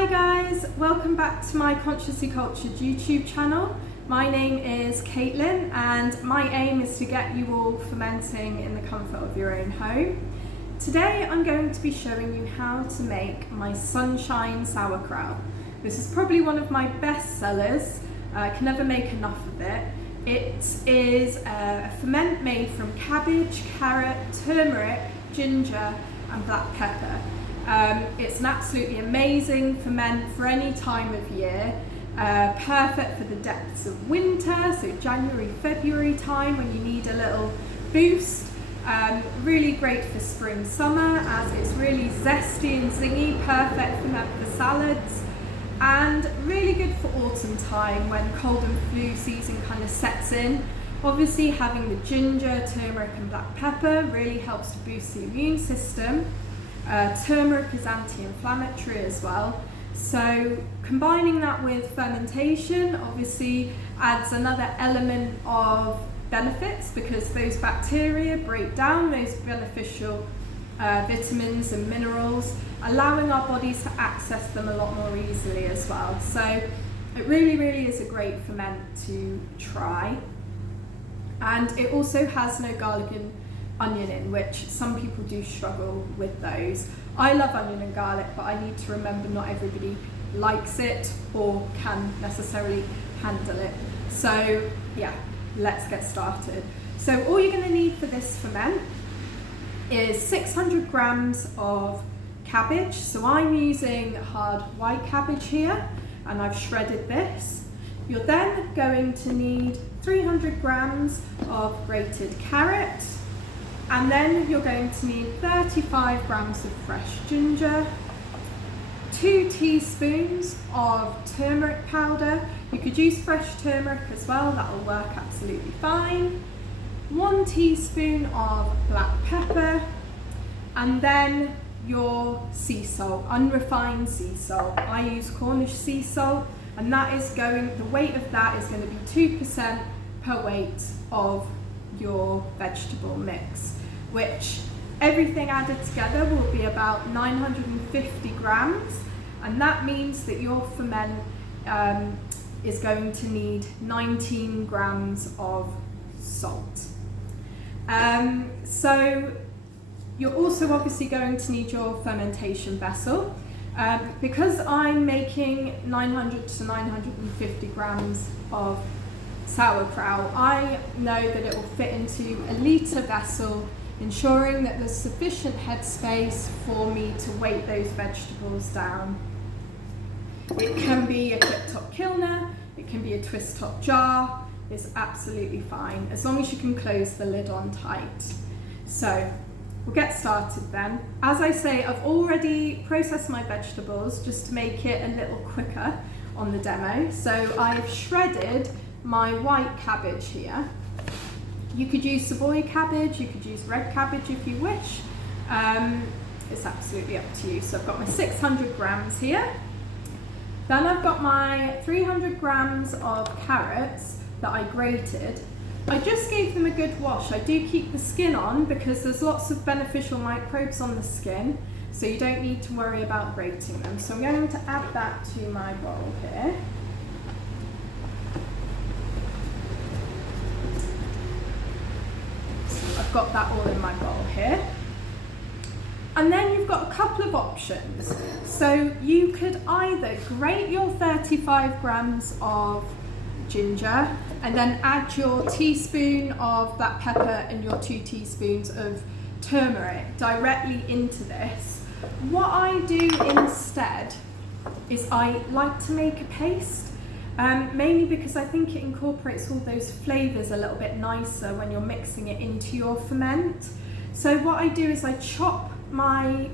Hi guys, welcome back to my Consciously Cultured YouTube channel. My name is Caitlin and my aim is to get you all fermenting in the comfort of your own home. Today I'm going to be showing you how to make my sunshine sauerkraut. This is probably one of my best sellers. I can never make enough of it. It is a ferment made from cabbage, carrot, turmeric, ginger and black pepper. It's an absolutely amazing ferment for any time of year, perfect for the depths of winter, so January, February time when you need a little boost. Really great for spring, summer as it's really zesty and zingy, perfect ferment for salads, and really good for autumn time when cold and flu season kind of sets in. Obviously having the ginger, turmeric and black pepper really helps to boost the immune system. Turmeric is anti-inflammatory as well, so combining that with fermentation obviously adds another element of benefits because those bacteria break down those beneficial vitamins and minerals, allowing our bodies to access them a lot more easily as well. So it really is a great ferment to try, and it also has no garlic and onion in, which some people do struggle with those. I love onion and garlic, but I need to remember not everybody likes it or can necessarily handle it. So yeah, let's get started. So all you're going to need for this ferment is 600 grams of cabbage. So I'm using hard white cabbage here and I've shredded this. You're then going to need 300 grams of grated carrot, and then you're going to need 35 grams of fresh ginger, 2 teaspoons of turmeric powder. You could use fresh turmeric as well, that will work absolutely fine. 1 teaspoon of black pepper, and then your sea salt, unrefined sea salt. I use Cornish sea salt, and that is the weight of that is going to be 2% per weight of your vegetable mix, which everything added together will be about 950 grams, and that means that your ferment is going to need 19 grams of salt. So you're also obviously going to need your fermentation vessel. Because I'm making 900 to 950 grams of sauerkraut, I know that it will fit into a litre vessel, ensuring that there's sufficient headspace for me to weight those vegetables down. It can be a clip-top kilner, it can be a twist-top jar, it's absolutely fine, as long as you can close the lid on tight. So we'll get started then. As I say, I've already processed my vegetables just to make it a little quicker on the demo. So I've shredded my white cabbage here. You could use Savoy cabbage, you could use red cabbage if you wish. It's absolutely up to you. So I've got my 600 grams here. Then I've got my 300 grams of carrots that I grated. I just gave them a good wash. I do keep the skin on because there's lots of beneficial microbes on the skin, so you don't need to worry about grating them. So I'm going to add that to my bowl here. I've got that all in my bowl here. And then you've got a couple of options. So you could either grate your 35 grams of ginger and then add your teaspoon of black pepper and your 2 teaspoons of turmeric directly into this. What I do instead is I like to make a paste, mainly because I think it incorporates all those flavours a little bit nicer when you're mixing it into your ferment. So what I do is I chop my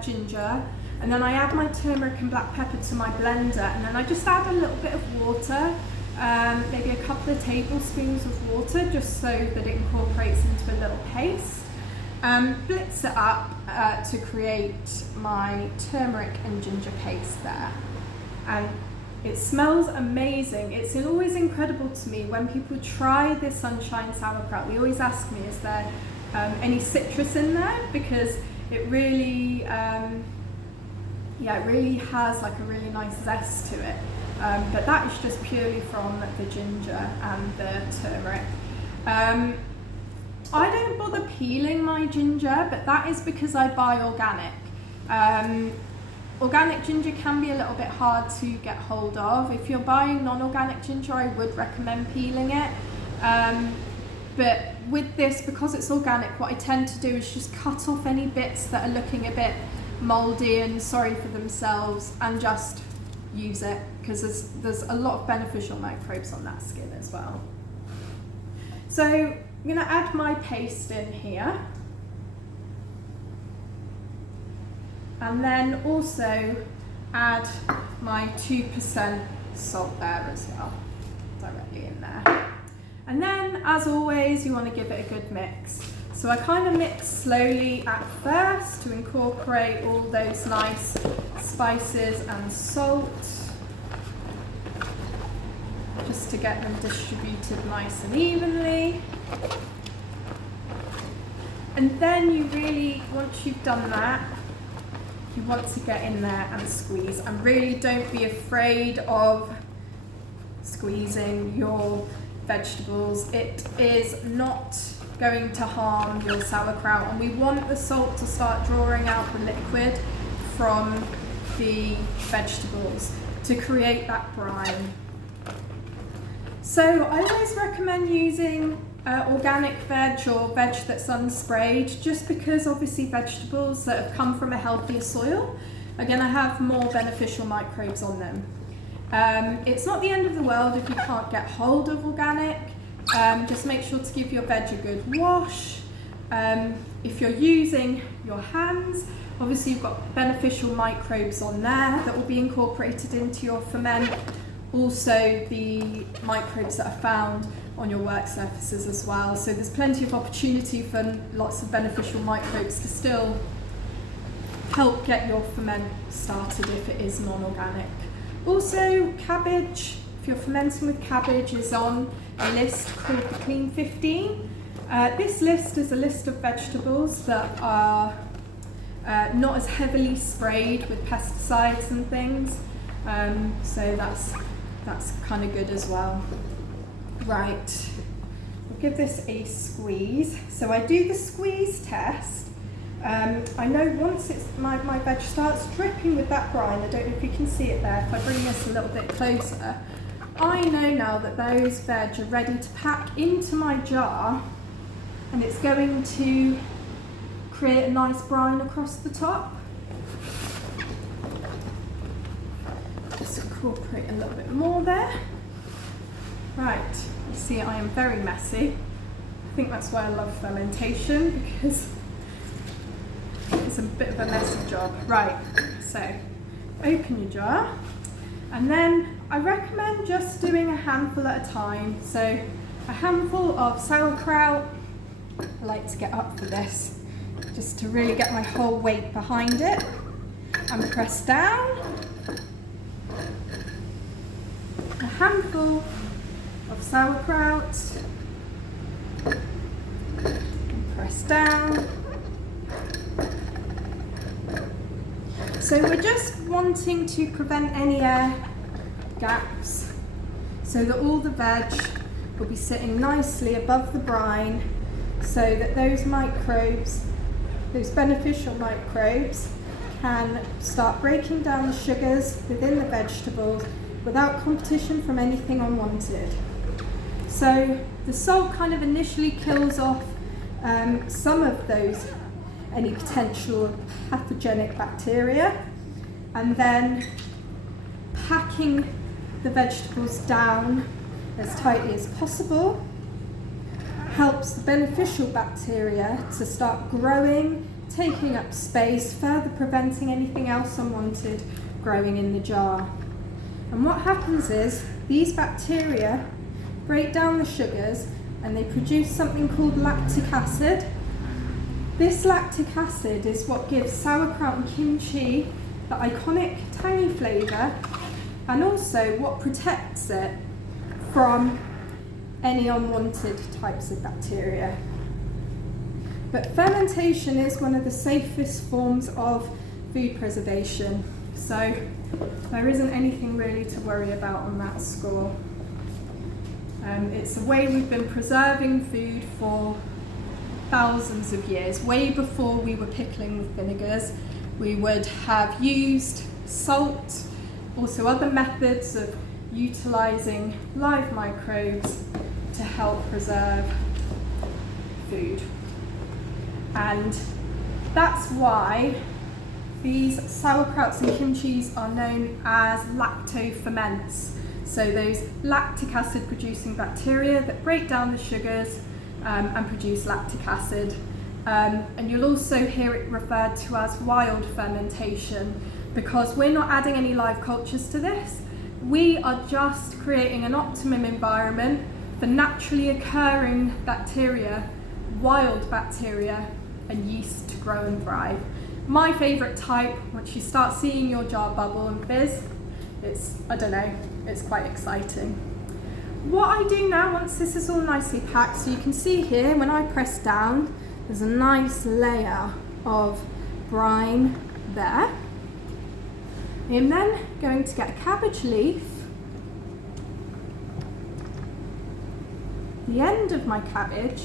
ginger, and then I add my turmeric and black pepper to my blender, and then I just add a little bit of water, maybe a couple of tablespoons of water, just so that it incorporates into a little paste. Blitz it up to create my turmeric and ginger paste there. And it smells amazing. It's always incredible to me when people try this sunshine sauerkraut. They always ask me, is there any citrus in there? Because it really yeah, it really has like a really nice zest to it. But that is just purely from the ginger and the turmeric. I don't bother peeling my ginger, but that is because I buy organic. Organic ginger can be a little bit hard to get hold of. If you're buying non-organic ginger, I would recommend peeling it. But with this, because it's organic, what I tend to do is just cut off any bits that are looking a bit mouldy and sorry for themselves and just use it, because there's a lot of beneficial microbes on that skin as well. So I'm going to add my paste in here, and then also add my 2% salt there as well, directly in there. And then, as always, you want to give it a good mix. So I kind of mix slowly at first to incorporate all those nice spices and salt, just to get them distributed nice and evenly. And then you really, once you've done that, you want to get in there and squeeze. And really don't be afraid of squeezing your vegetables. It is not going to harm your sauerkraut, and we want the salt to start drawing out the liquid from the vegetables to create that brine. So I always recommend using organic veg or veg that's unsprayed, just because obviously vegetables that have come from a healthier soil are going to have more beneficial microbes on them. It's not the end of the world if you can't get hold of organic. Just make sure to give your veg a good wash. If you're using your hands, obviously you've got beneficial microbes on there that will be incorporated into your ferment. Also the microbes that are found on your work surfaces as well. So there's plenty of opportunity for lots of beneficial microbes to still help get your ferment started if it is non-organic. Also, cabbage, if you're fermenting with cabbage, is on a list called the Clean 15. This list is a list of vegetables that are not as heavily sprayed with pesticides and things. So that's kind of good as well. Right, we'll give this a squeeze. So I do the squeeze test. I know once my veg starts dripping with that brine, I don't know if you can see it there, if I bring this a little bit closer, I know now that those veg are ready to pack into my jar, and it's going to create a nice brine across the top. Just incorporate a little bit more there. Right, you see I am very messy. I think that's why I love fermentation, because it's a bit of a messy job. Right, so open your jar, and then I recommend just doing a handful at a time. So a handful of sauerkraut. I like to get up for this, just to really get my whole weight behind it, and press down. A handful of sauerkraut, and press down. So we're just wanting to prevent any air gaps, so that all the veg will be sitting nicely above the brine, so that those microbes, those beneficial microbes, can start breaking down the sugars within the vegetables without competition from anything unwanted. So the salt kind of initially kills off some of those, any potential pathogenic bacteria, and then packing the vegetables down as tightly as possible helps the beneficial bacteria to start growing, taking up space, further preventing anything else unwanted growing in the jar. And what happens is these bacteria break down the sugars and they produce something called lactic acid. This lactic acid is what gives sauerkraut and kimchi the iconic tangy flavour, and also what protects it from any unwanted types of bacteria. But fermentation is one of the safest forms of food preservation. So there isn't anything really to worry about on that score. It's the way we've been preserving food for thousands of years. Way before we were pickling with vinegars, we would have used salt, also other methods of utilising live microbes to help preserve food. And that's why these sauerkrauts and kimchis are known as lacto-ferments. So those lactic acid producing bacteria that break down the sugars and produce lactic acid. And you'll also hear it referred to as wild fermentation, because we're not adding any live cultures to this. We are just creating an optimum environment for naturally occurring bacteria, wild bacteria and yeast to grow and thrive. My favourite type, once you start seeing your jar bubble and fizz, it's quite exciting. What I do now, once this is all nicely packed, so you can see here, when I press down, there's a nice layer of brine there. I'm then going to get a cabbage leaf, the end of my cabbage,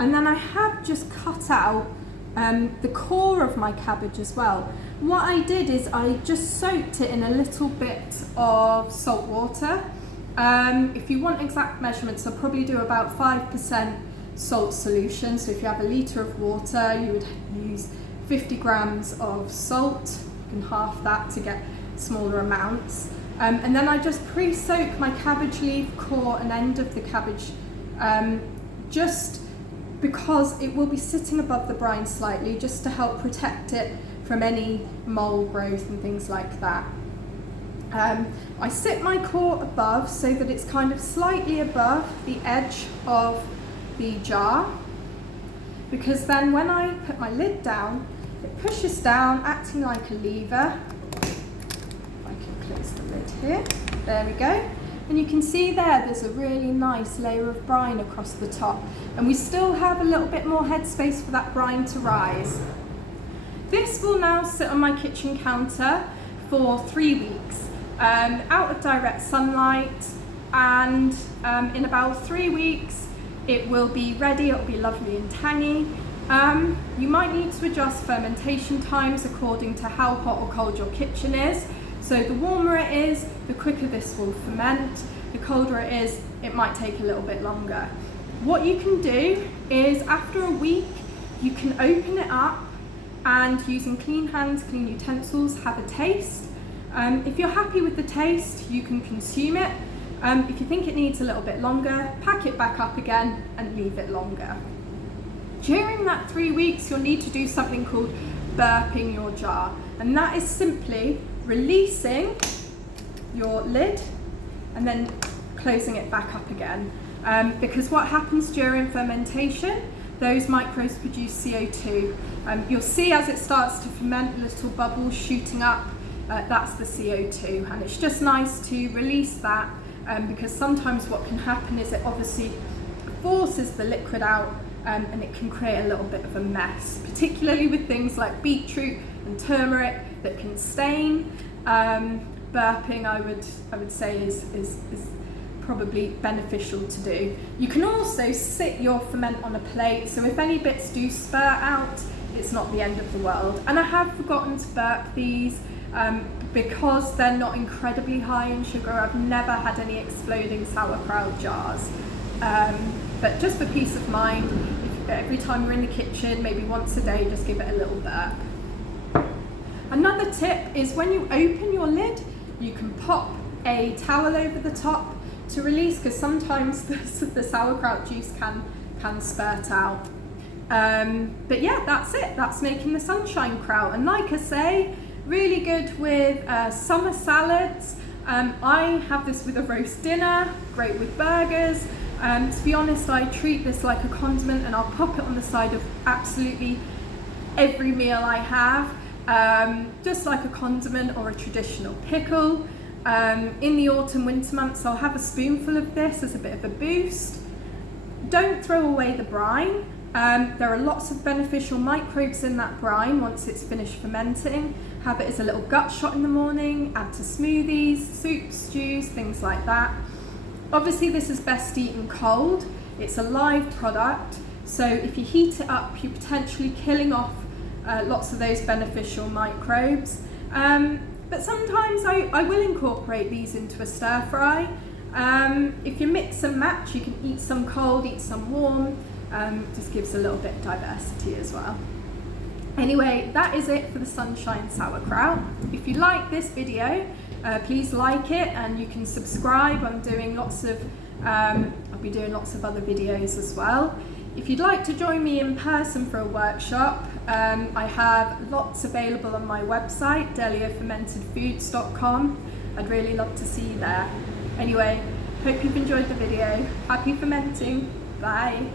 and then I have just cut out the core of my cabbage as well. What I did is I just soaked it in a little bit of salt water. If you want exact measurements, I'll probably do about 5% salt solution. So if you have a litre of water, you would use 50 grams of salt. You can half that to get smaller amounts. And then I just pre-soak my cabbage leaf, core and end of the cabbage, just because it will be sitting above the brine slightly, just to help protect it from any mold growth and things like that. I sit my core above so that it's kind of slightly above the edge of the jar, because then when I put my lid down, it pushes down, acting like a lever. I can close the lid here. There we go. And you can see there's a really nice layer of brine across the top. And we still have a little bit more headspace for that brine to rise. This will now sit on my kitchen counter for 3 weeks, out of direct sunlight, and in about 3 weeks it will be ready. It'll be lovely and tangy. You might need to adjust fermentation times according to how hot or cold your kitchen is. So the warmer it is, the quicker this will ferment. The colder it is, it might take a little bit longer. What you can do is, after a week, you can open it up and, using clean hands, clean utensils, have a taste. If you're happy with the taste, you can consume it. If you think it needs a little bit longer, pack it back up again and leave it longer. During that 3 weeks, you'll need to do something called burping your jar, and that is simply releasing your lid and then closing it back up again. Because what happens during fermentation, those microbes produce CO2. You'll see as it starts to ferment, little bubbles shooting up, that's the CO2, and it's just nice to release that, because sometimes what can happen is it obviously forces the liquid out, and it can create a little bit of a mess, particularly with things like beetroot and turmeric that can stain. Burping, I would say, is probably beneficial to do. You can also sit your ferment on a plate, so if any bits do spurt out, it's not the end of the world. And I have forgotten to burp these because they're not incredibly high in sugar. I've never had any exploding sauerkraut jars. But just for peace of mind, every time you're in the kitchen, maybe once a day, just give it a little burp. Another tip is, when you open your lid, you can pop a towel over the top to release, because sometimes the sauerkraut juice can spurt out. But yeah, that's it. That's making the sunshine kraut. And like I say, really good with summer salads. I have this with a roast dinner, great with burgers. To be honest, I treat this like a condiment, and I'll pop it on the side of absolutely every meal I have. Just like a condiment or a traditional pickle. In the autumn winter months, I'll have a spoonful of this as a bit of a boost. Don't throw away the brine. There are lots of beneficial microbes in that brine once it's finished fermenting. Have it as a little gut shot in the morning, add to smoothies, soups, stews, things like that. Obviously this is best eaten cold. It's a live product, so if you heat it up, you're potentially killing off lots of those beneficial microbes. But sometimes I will incorporate these into a stir fry. If you mix and match, you can eat some cold, eat some warm. Just gives a little bit of diversity as well. Anyway, that is it for the sunshine sauerkraut. If you like this video, please like it, and you can subscribe. I'll be doing lots of other videos as well. If you'd like to join me in person for a workshop, I have lots available on my website, deliofermentedfoods.com. I'd really love to see you there. Anyway, hope you've enjoyed the video. Happy fermenting. Bye.